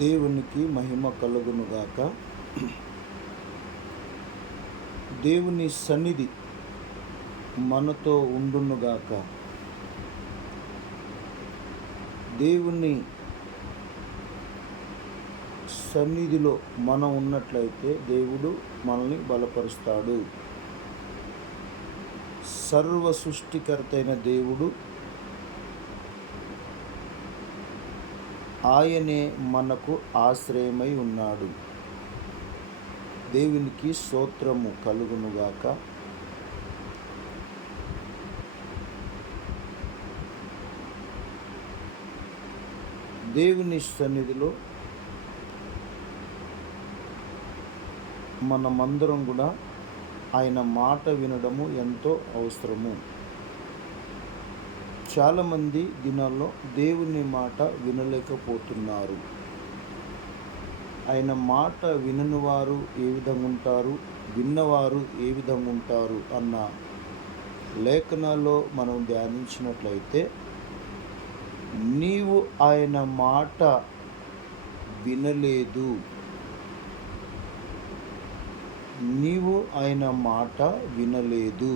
దేవునికి మహిమ కలుగునుగాక. దేవుని సన్నిధి మనతో ఉండునుగాక. దేవుని సన్నిధిలో మనం ఉన్నట్లయితే దేవుడు మనల్ని బలపరుస్తాడు. సర్వ సృష్టికర్త అయిన దేవుడు, ఆయనే మనకు ఆశ్రయమై ఉన్నాడు. దేవునికి స్తోత్రము కలుగునుగాక. దేవుని సన్నిధిలో మనమందరం కూడా ఆయన మాట వినడము ఎంతో అవసరము. చాలామంది దినాల్లో దేవుని మాట వినలేకపోతున్నారు. ఆయన మాట వినని వారు ఏ విధంగా ఉంటారు, విన్నవారు ఏ విధంగా ఉంటారు అన్న లేఖనాల్లో మనం ధ్యానించినట్లయితే, నీవు ఆయన మాట వినలేదు, నీవు ఆయన మాట వినలేదు.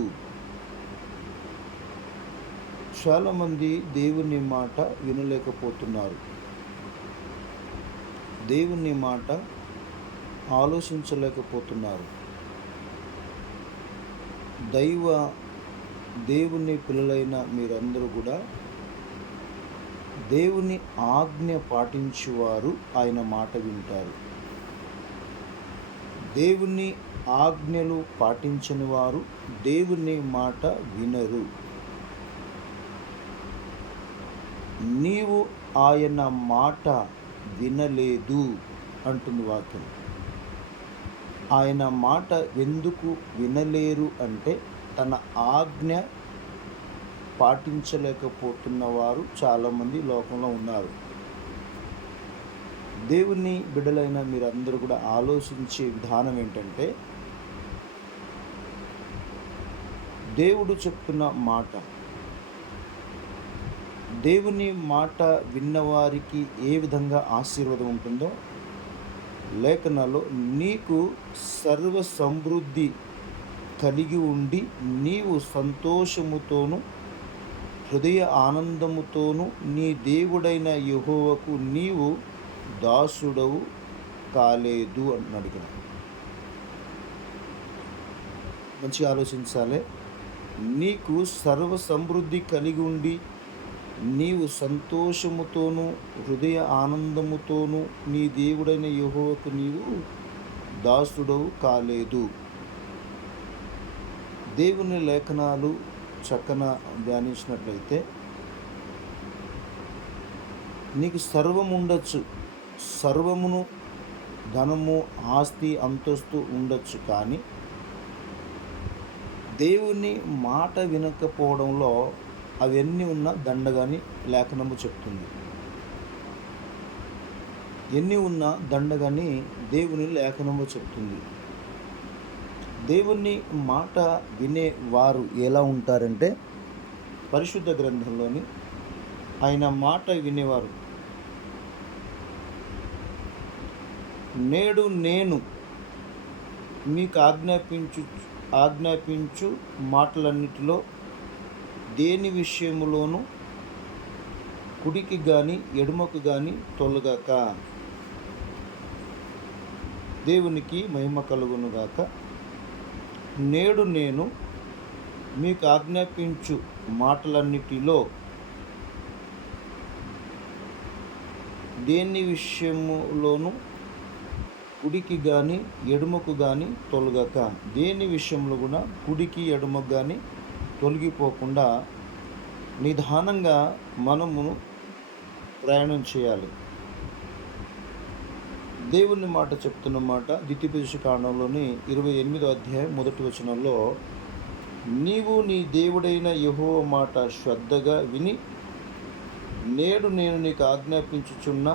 చాలామంది దేవుని మాట వినలేకపోతున్నారు. దేవుని మాట ఆలోచించలేకపోతున్నారు. దేవుని పిల్లలైన మీరందరూ కూడా దేవుని ఆజ్ఞ పాటించువారు ఆయన మాట వింటారు. దేవుని ఆజ్ఞలు పాటించని వారు దేవుని మాట వినరు. నీవు ఆయన మాట వినలేదు అంటుంది వాక్యం. ఆయన మాట ఎందుకు వినలేరు అంటే, తన ఆజ్ఞ పాటించలేకపోతున్న వారు చాలామంది లోకంలో ఉన్నారు. దేవుని బిడ్డలైన మీరందరూ కూడా ఆలోచించే విధానం ఏంటంటే, దేవుడు చెప్తున్న మాట, దేవుని మాట విన్నవారికి ఏ విధంగా ఆశీర్వాదం ఉంటుందో లేఖనాల్లో, నీకు సర్వ సమృద్ధి కలిగి ఉండి నీవు సంతోషముతోనూ హృదయ ఆనందముతోనూ నీ దేవుడైన యెహోవాకు నీవు దాసుడవు కాలేదు అని అడిగాను. మంచిగా ఆలోచించాలి. నీకు సర్వ సమృద్ధి కలిగి ఉండి నీవు సంతోషముతోనూ హృదయ ఆనందముతోనూ నీ దేవుడైన యెహోవాకు నీవు దాసుడవు కాలేదు. దేవుని లేఖనాలు చక్కన ధ్యానించినట్లయితే, నీకు సర్వం ఉండొచ్చు, సర్వమును, ధనము, ఆస్తి, అంతస్తు ఉండొచ్చు, కానీ దేవుని మాట వినకపోవడంలో అవన్నీ ఉన్న దండగాని లేఖనము చెప్తుంది. ఎన్ని ఉన్న దండగాని దేవుని లేఖనము చెప్తుంది. దేవుని మాట వినేవారు ఎలా ఉంటారంటే, పరిశుద్ధ గ్రంథంలోని ఆయన మాట వినేవారు, నేడు నేను మీకు ఆజ్ఞాపించు మాటలన్నిటిలో దేని విషయములోనూ కుడికి కానీ ఎడమకు కానీ తొలగక. దేవునికి మహిమ కలుగునుగాక. నేడు నేను మీకు ఆజ్ఞాపించు మాటలన్నిటిలో దేని విషయములోనూ కుడికి కానీ ఎడమకు కానీ తొలగక. దేని విషయంలో కూడా కుడికి ఎడమకు కానీ తొలగిపోకుండా నిదానంగా మనము ప్రయాణం చేయాలి. దేవుని మాట చెప్తున్న మాట ద్వితీయోపదేశకాండంలోని 28వ అధ్యాయం 1వ వచనంలో, నీవు నీ దేవుడైన యెహోవా మాట శ్రద్ధగా విని నేడు నేను నీకు ఆజ్ఞాపించుచున్న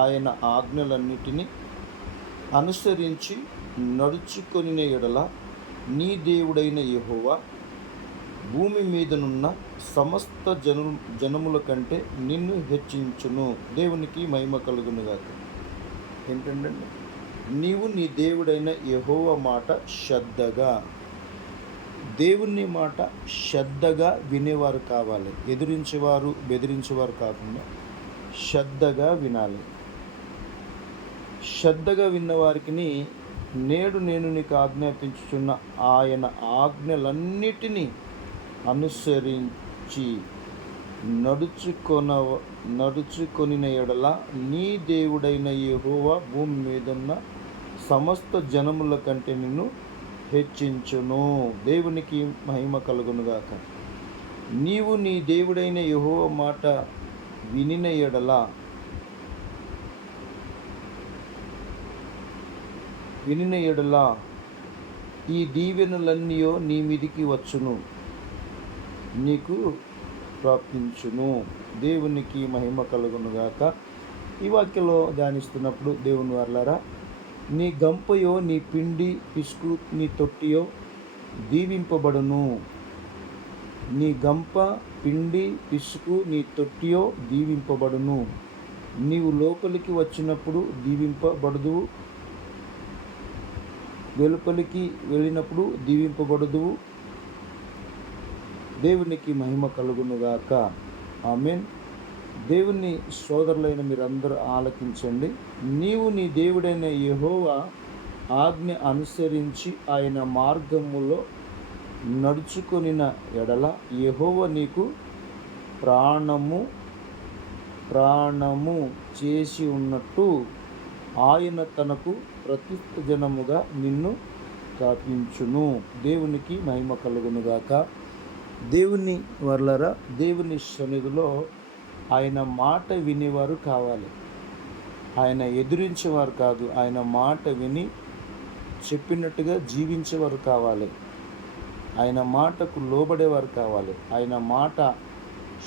ఆయన ఆజ్ఞలన్నిటినీ అనుసరించి నడుచుకొనిన ఎడల నీ దేవుడైన యెహోవా భూమి మీదనున్న సమస్త జనముల కంటే నిన్ను హెచ్చించును. దేవునికి మహిమ కలుగునుగాక. ఏంటంటే, నీవు నీ దేవుడైన యెహోవా మాట శ్రద్ధగా, దేవుని మాట శ్రద్ధగా వినేవారు కావాలి. ఎదిరించేవారు బెదిరించేవారు కాకుండా శ్రద్ధగా వినాలి. శ్రద్ధగా విన్నవారికి నేడు నేను నీకు ఆజ్ఞాపించుచున్న ఆయన ఆజ్ఞలన్నిటినీ అనుసరించి నడుచుకొనిన ఎడల నీ దేవుడైన యెహోవా భూమి మీదున్న సమస్త జనముల కంటే నిన్ను హెచ్చించును. దేవునికి మహిమ కలుగునుగాక. నీవు నీ దేవుడైన యెహోవా మాట వినిన ఎడల ఈ దీవెనలన్నీ నీ మీదికి వచ్చును, నీకు ప్రాప్తించును. దేవునికి మహిమ కలుగునుగాక. ఈ వాక్యంలో ధ్యానిస్తున్నప్పుడు దేవుని వారలారా, నీ గంపయో నీ పిండి పిసుకు నీ తొట్టియో దీవింపబడును. నీ గంప పిండి పిసుకు నీ తొట్టియో దీవింపబడును. నీవు లోపలికి వచ్చినప్పుడు దీవింపబడదువు, వెలుపలికి వెళ్ళినప్పుడు దీవింపబడదువు. దేవునికి మహిమ కలుగునుగాక. ఆమేన్. దేవుని సోదరులైన మీరందరూ ఆలకించండి. నీవు నీ దేవుడైన యెహోవా ఆజ్ఞ అనుసరించి ఆయన మార్గములో నడుచుకొనిన ఎడల యెహోవా నీకు ప్రాణము చేసి ఉన్నట్టు ఆయన తనకు ప్రతిష్ఠ జనముగా నిన్ను స్థాపించును. దేవునికి మహిమ కలుగునుగాక. దేవుని వర్లరా, దేవుని సన్నిధిలో ఆయన మాట వినేవారు కావాలి. ఆయన ఎదిరించేవారు కాదు, ఆయన మాట విని చెప్పినట్టుగా జీవించేవారు కావాలి. ఆయన మాటకు లోబడేవారు కావాలి. ఆయన మాట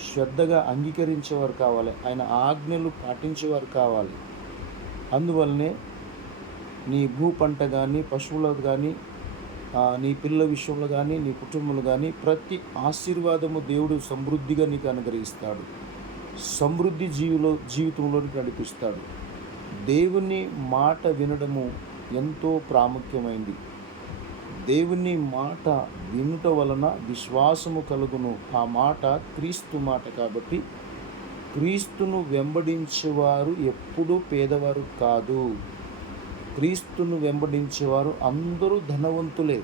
శ్రద్ధగా అంగీకరించేవారు కావాలి. ఆయన ఆజ్ఞలు పాటించేవారు కావాలి. అందువల్లనే నీ భూ పంట కానీ, పశువులకు కానీ, నీ పిల్లల విషయంలో కానీ, నీ కుటుంబంలో కానీ ప్రతి ఆశీర్వాదము దేవుడు సమృద్ధిగా నీకు అనుగ్రహిస్తాడు. సమృద్ధి జీవితంలోనికి నడిపిస్తాడు. దేవుని మాట వినడము ఎంతో ప్రాముఖ్యమైంది. దేవుని మాట వినుట వలన విశ్వాసము కలుగును. ఆ మాట క్రీస్తు మాట కాబట్టి క్రీస్తును వెంబడించేవారు ఎప్పుడూ పేదవారు కాదు. క్రీస్తును వెంబడించేవారు అందరూ ధనవంతులే.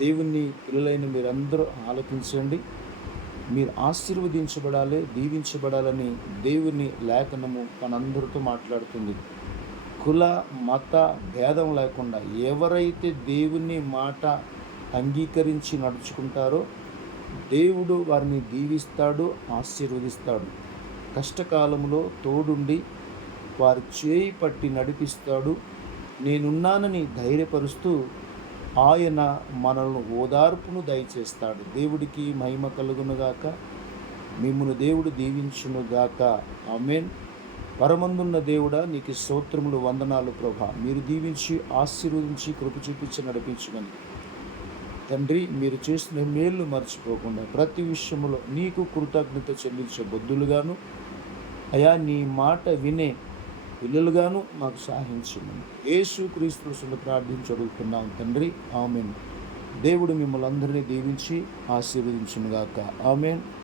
దేవుని పిల్లలైన మీరందరూ ఆలకించండి. మీరు ఆశీర్వదించబడాలి, దీవించబడాలని దేవుని లేఖనము మనందరితో మాట్లాడుతుంది. కుల మత భేదం లేకుండా ఎవరైతే దేవుని మాట అంగీకరించి నడుచుకుంటారో దేవుడు వారిని దీవిస్తాడు, ఆశీర్వదిస్తాడు. కష్టకాలంలో తోడుండి వారి చేయి పట్టి నడిపిస్తాడు. నేనున్నానని ధైర్యపరుస్తూ ఆయన మనల్ని ఓదార్పును దయచేస్తాడు. దేవుడికి మహిమ కలుగునుగాక. మిమ్మును దేవుడు దీవించునుగాక. ఆమేన్. పరమందున్న దేవుడా, నీకు స్తోత్రములు, వందనాలు ప్రభా. మీరు దీవించి ఆశీర్వదించి కృప చూపించి నడిపించమని తండ్రి, మీరు చేసిన మేళ్ళు మర్చిపోకుండా ప్రతి విషయంలో నీకు కృతజ్ఞత చెల్లించే బొద్దులుగాను అయా నీ మాట వినే పిల్లలుగాను మాకు సహాయించమని యేసుక్రీస్తు ప్రార్థించి అడుగుతున్నాం తండ్రి. ఆమేన్. దేవుడు మిమ్మల్ని అందరినీ దీవించి ఆశీర్వదించునుగాక. ఆమేన్.